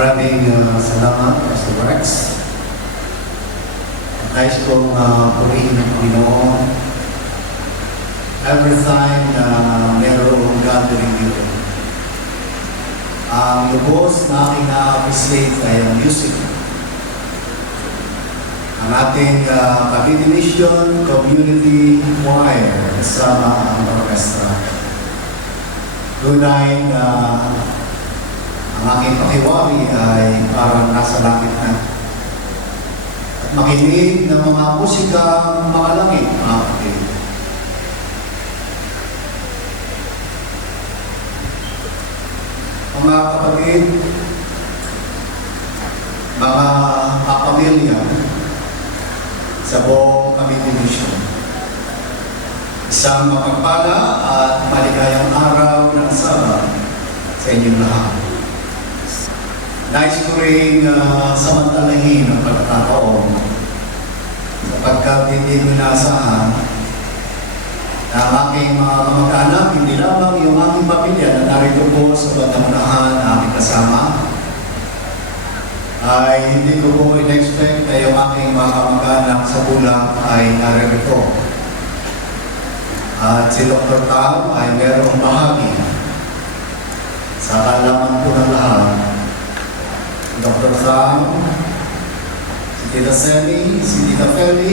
Maraming salamat, Pastor Rex. Nais kong purihin ng Panginoon every time na merong gathering dito. Ang lubos na aking na-appreciate ay ang music. Ang ating Cavite Mission Community Choir kasama ang orchestra. Tunay ang aking pakiwari ay parang nasa langit na. At makinig ng mga musikang mga langit, mga kapatid. Mga kapatid, mga kapamilya sa buong Cavite Mission. Isang mapagpala at maligayang araw ng Sabat sa inyong lahat. Nais ko rin samantalahin ang pagkakataon sapagkat hindi ko naasahan na ang aking mga kamag-anak, hindi lamang yung aking pamilya na narito po sa bandang unahan na aking kasama, ay hindi ko po in-expect na yung aking mga kamag-anak sa Bulang ay naririto. At si Dr. Tam ay merong bahagi sa kalaman po ng lahat. Dr. Tam, si Tita Sally, si Tita Feli,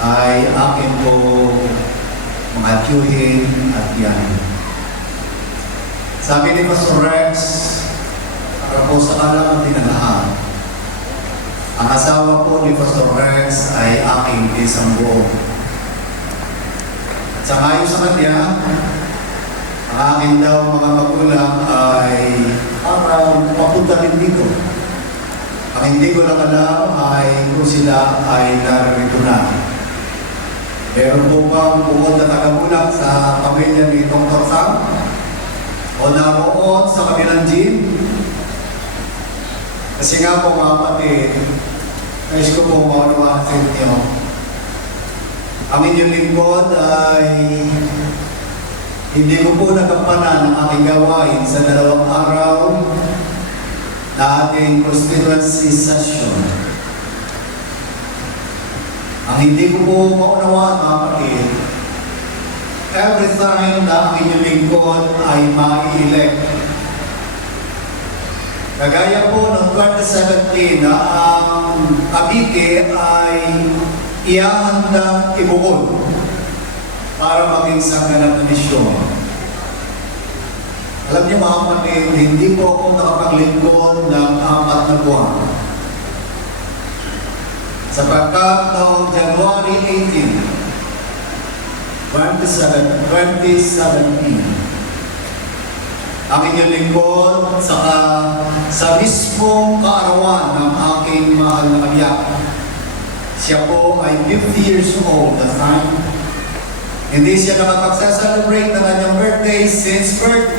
ay akin po mga tiyuhin at yan. Sabi ni Pastor Rex, para po sa kalaman din ng lahat, ang asawa po ni Pastor Rex ay aking isang buo. At sa ngayon sa kanya, ang aking daw mga magulang ay parang papunta rin dito. Ang hindi ko lang alam ay kung sila ay narito na. Meron po bang pumunta taga-Bulang sa pamilya ni Dr. Sam? O naroon sa kabilang gym? Kasi nga po mga kapatid, nais ko po maunawaan sa inyo. Ang inyong lingkod ay hindi ko po nagampanan ang aking gawain sa 2 araw na ating constituency session. Ang hindi ko po maunawaan mga kapatid, every time na ang inyong lingkod ay mai-elect. Kagaya po noong 2017 na ang Cavite ay ihahandang ibukod para maging sangganap na misyon. Alam niyo mga kapatid, hindi po ako nakapaglingkod ng 4 na buwan. Sapagkat noong January 18, 2017, ang inyong lingkod sa mismong kaarawan ng aking mahal na kabiyak. Siya po ay 50 years old at time. Hindi siya nakapagsa-celebrate ng kanyang birthday since birth.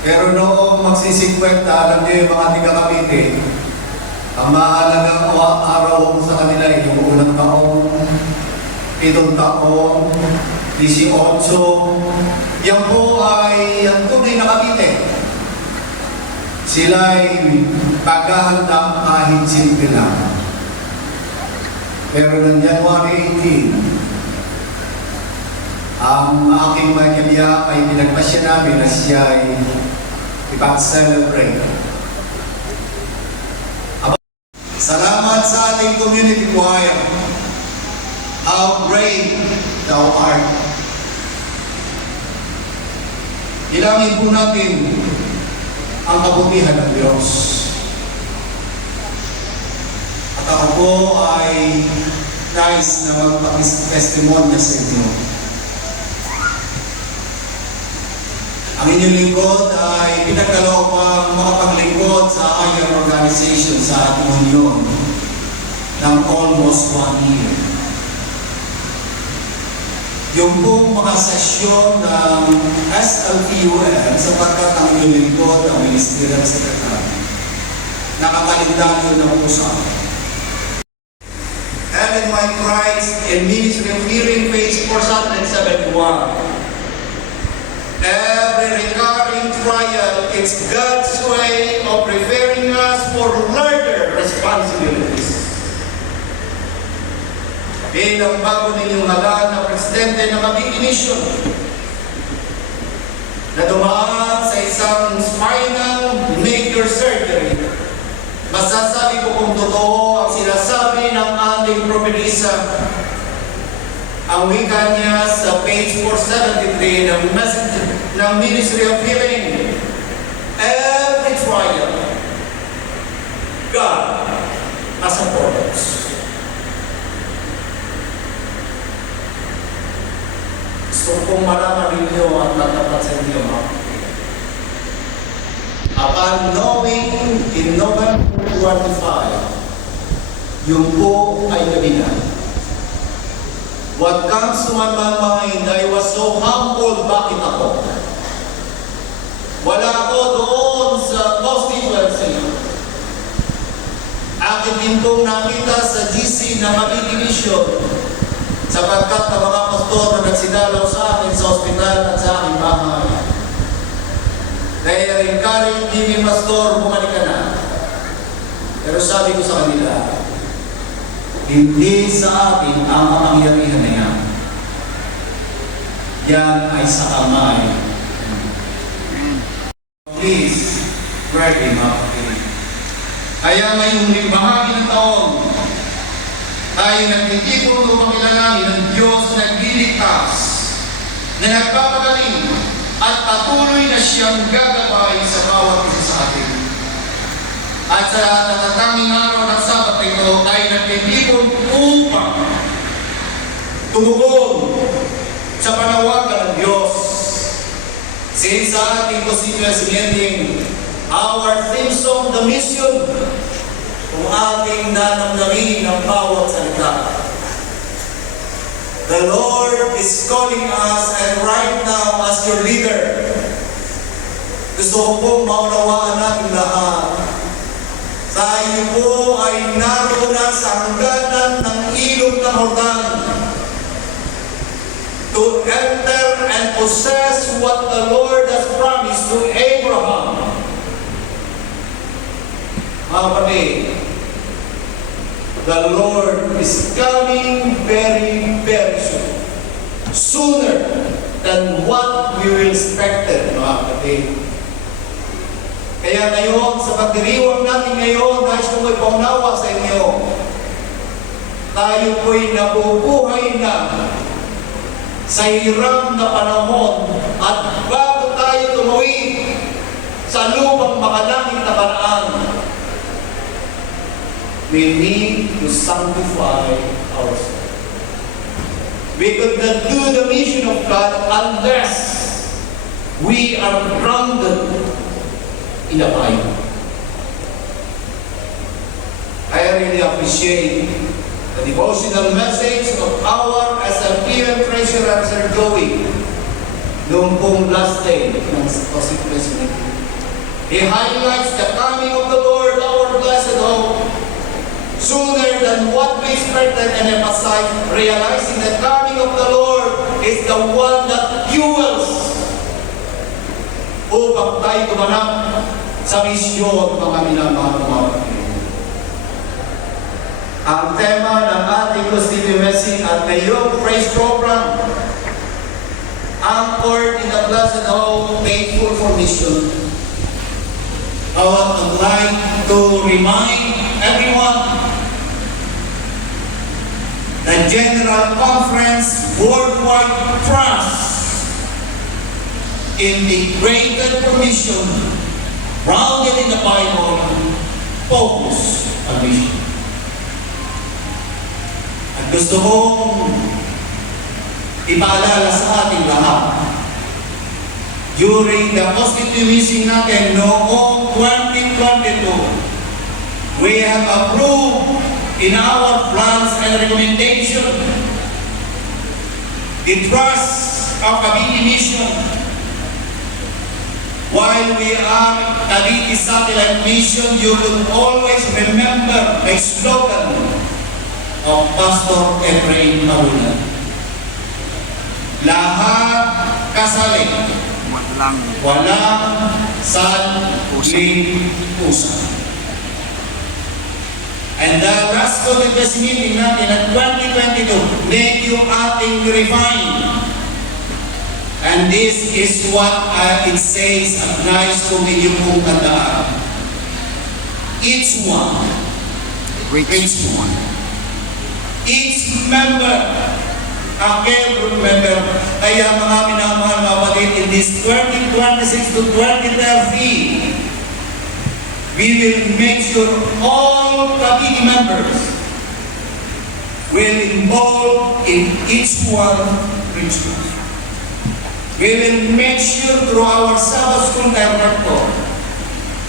Pero noong magsisikwenta, alam niyo yung mga tiga-Cavite, ang mahalagang araw sa kanila ay yung unang taon, 7 taon, 18. Yan po ay ang tunay na Cavite. Sila ay paghahanda kahit simple lang. Pero noong January 18, ang aking magkabya ay pinagpasya namin na siya ay ipag-celebrate. Salamat sa ating community choir. How great thou art. Ilangin po natin ang kabutihan ng Diyos. At ako po ay nais na magpapis-testimonya sa inyo. Ang inyong lingkod ay pinagkaloobang makapaglingkod sa higher organization sa ating union ng almost 1 year. Yung pong mga sesyon ng SLPUM sapagkat ang inyong lingkod, ang Ministerial Secretary, nakakalindahan ng pusa. Ellen White Christ in Ministry of Hearing, page 471. Every recurring trial is God's way of preparing us for larger responsibilities. Bilang bago ninyong halal na presidente ng Cavite Mission, na dumaan sa isang spinal major surgery, masasabi ko kung totoo ang sinasabi ng ating propetisa. Ang wika niya sa page 473 ng message ng Ministry of Healing, every trial, God has a purpose. So kung malaman ninyo at natapat sa inyo, upon knowing in November 25, yung po ay kabila. What comes to my mind, I was so humbled, bakit ako? Wala ako doon sa constituency. Akin din pong nakita sa GC ng Cavite Mission, sapagkat na mga pastor na nagsidalaw sa akin sa ospital at sa aking bahay. Kaya encourage ni pastor, bumalik ka na. Pero sabi ko sa kanila, hindi sa atin ang kapangyarihan na yan. Yan ay sa kamay. Please, pray him up. Kaya ngayong bahagi ng taon, tayo nagtitipon upang kilalanin ng Diyos na nagliligtas, na nagpapagaling, at patuloy na siyang gagabay sa bawat isa sa atin. At sa natatanging araw ng Sabat na ito, tayo nagtitipon upang tumugon sa panawagan ng Diyos. Since sa ating constituency meeting, our theme song, The Mission, kung ating nanamnamin ang bawat salita. The Lord is calling us, and right now, as your leader, gusto ko pong maunawaan natin lahat. Tayo po ay naroon na sa hangganan ng ilog ng Jordan to enter and possess what the Lord has promised to Abraham. Mga kapatid, the Lord is coming very, very soon. Sooner than what we will expected, mga kapatid. Kaya ngayon, sa pagdiriwang natin ngayon, nais ko mo'y paunawa sa inyo, tayo po'y nabubuhay na sa hiram na panahon, at bago tayo tumawid sa lupang makalangit na paraan, we need to sanctify ourselves. We could not do the mission of God unless we are grounded in the Bible. I really appreciate the devotional message of our SLP and Treasurer Sir Joey noong pong last day ng constituency meeting. He highlights the coming of the Lord, our blessed hope, sooner than what we expected, and emphasize realizing the coming of the Lord is the one that fuels upang tayo gumanap sa misyon, mga minamahal mga kapatid. Ang tema ng ating Constituent Message at ngayong praise program, anchored in the blessed hope, faithful for mission. I would like to remind everyone the General Conference Worldwide Trust Integrated Commission, grounded in the Bible, focus on mission. At gusto kong ipaalala sa ating lahat, during the constituency natin noong 2022, we have approved in our plans and recommendation the trust of Cavite Mission. While we are Cavite Satellite Mission, you will always remember my slogan of Pastor Efrain Maruna. Lahat kasali Walang sanling pusa. And the last Congress meeting natin at 2022, medyo ating refine. And this is what it says at nais kong inyong tandaan. Each one reach one. Each member, every member, kaya mga minamahal na kapatid, in this 2026 to 2030, we will make sure all committee members will involve in each one ritual. We will make sure through our Sabbath School Director,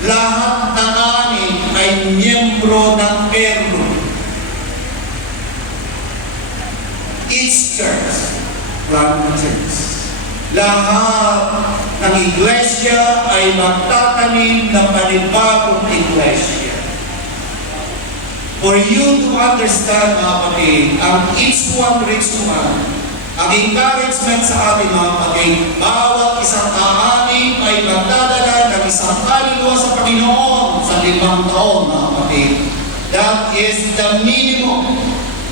lahat ng anin ay miyembro ng care group. Each church, lahat ng iglesia ay magtatanim ng panibagong iglesia. For you to understand, mga kapatid, ang each one reach one, ang encouragement sa ating mga kapatid, bawat isang aanim ay magdadala ng isang kaluluwa sa Panginoon sa 5 taon, mga kapatid. That is the minimum.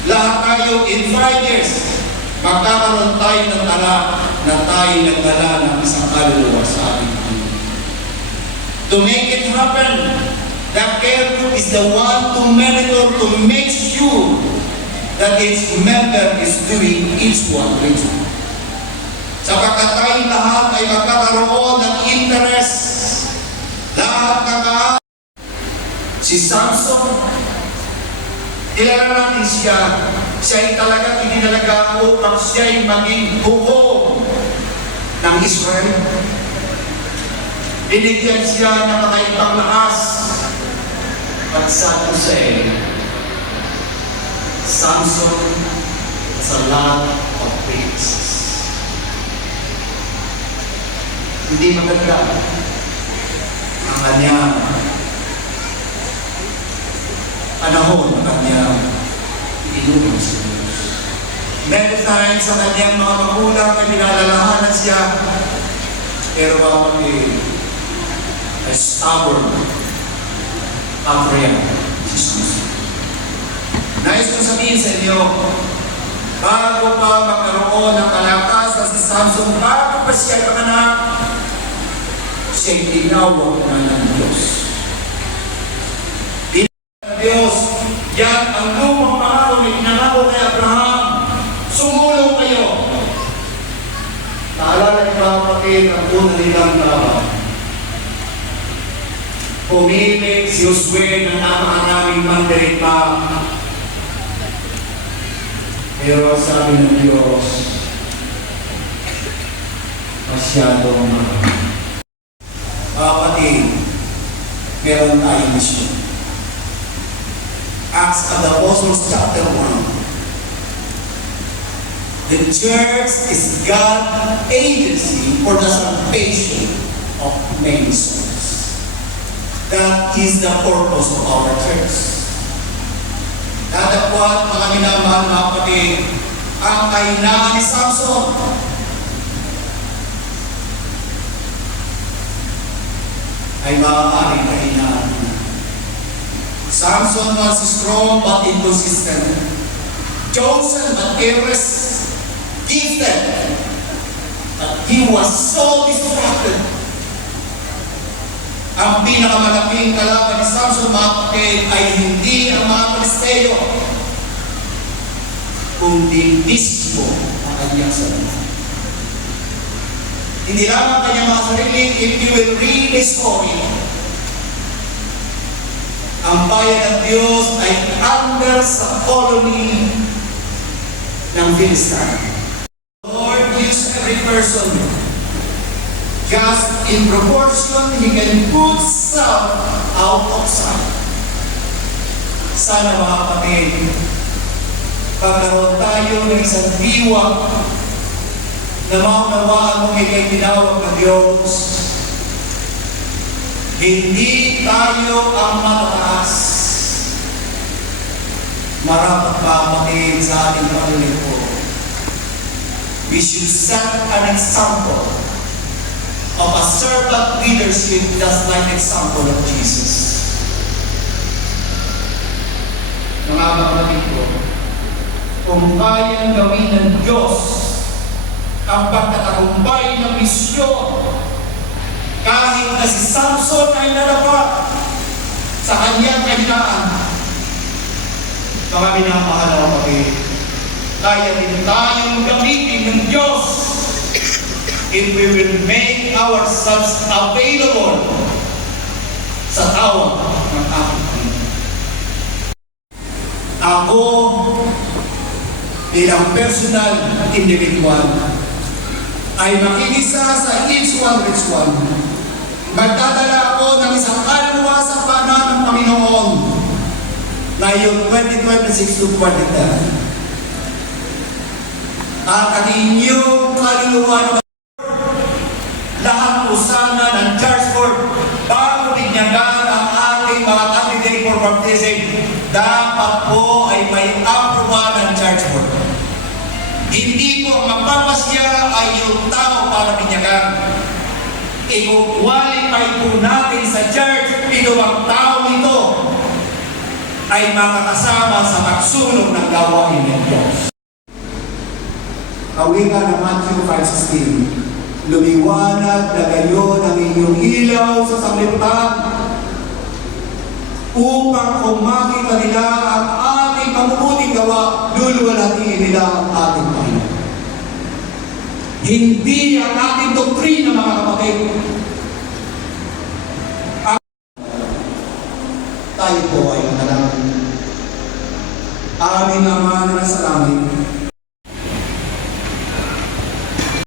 Lahat tayo in 5 years, magkakaroon tayo ng tala na tayo nagdala ng isang kaluluwa sa ating Panginoon. To make it happen, the care group is the one to monitor, to make sure that its member is doing each one ritual. Sapagkat tayong lahat ay magkakaroon ng interest. Lahat ng si Samson, kilala natin siya. Siya ay talagang itinalaga upang siya ay maging buho ng Israel. Binigyan siya ng kakaibang lakas. At sabi sa Samson has a lot of weaknesses. Hindi maganda ang kanyang panahon, ang kanyang inulong sa Diyos. Meron tayo sa kanyang mga magulang ay pinalalahanan siya, pero bakit ay stubborn after yan, si Samson. Nais kong sabihin sa inyo, bago pa magkaroon ng kalakasan si Samson, bago pa siya panganak, siya'y tinawag na ng Diyos. Tinawag ng Diyos, yan ang lumang pangako na pinangako kay Abraham. Sumulong kayo. Naalala niyo mga kapatid ang una nilang laban. Pumili si Josue na napakaraming mandirigma. Pero sabi ng Diyos, masyadong kapatid, meron tayong mission. Acts of the Apostles chapter 1. The church is God's agency for the salvation of many souls. That is the purpose of our church. Datapwat, mga minamahal na kapatid, ang kahinaan ni Samson. Ay maaaring kahinaan. Samson was strong but inconsistent. Chosen but careless, gifted, but he was so distracted. Ang pinakamalaking kalaban ni Samson, mga kapatid, ay hindi ang mga Palesteo, kundi mismo ang kanyang sarili. Hindi lamang kanyang mga sarili. If you will read the story, ang bayan ng Diyos ay under sa colony ng Philistine. The Lord gives every person just in proportion he can put some out of some. Sana mga kapatid, pagkaroon tayo ng isang diwa na maunawaan mong ikay tinawag ng Diyos, hindi tayo ang matataas. Marapat pa kapatid sa ating paglilingkod. We should set an example of a servant leadership just like example of Jesus. Mga kapatid ko, kung kayang gawin ng Diyos ang pagtatagumpay ng misyon, Kahit na si Samson ay nadapa sa kanyang kahinaan, mga minamahal na kapatid, kaya din tayong gamitin ng Diyos if we will make ourselves available sa tawag ng ating Panginoon. Ako, bilang personal individual, ay makikisa sa each one rich one. Magdadala ako ng isang kaluluwa sa pana ng Panginoon ngayong 2026 to 2030. At ang inyong kaluluwa ng lahat po sana ng Church Board bago binyagan ang ating mga candidate for baptism, dapat po ay may aproba ng Church Board. Hindi po ang magpapasya ay yung tao para binyagan. I-qualify po natin sa church, ito ang tao ito ay makakasama sa pagsunod ng gawain ng Diyos. Kawika ng Matthew 5:16, lumiwanag na gayon ang inyong ilaw sa sanglibutan upang kung makita nila ang ating mabubuting gawa, luluwalhatiin nila ang ating Panginoon. Hindi ang ating doktrina, mga kapatid. Tayo po ay manalangin. Aming Ama na nasa langit,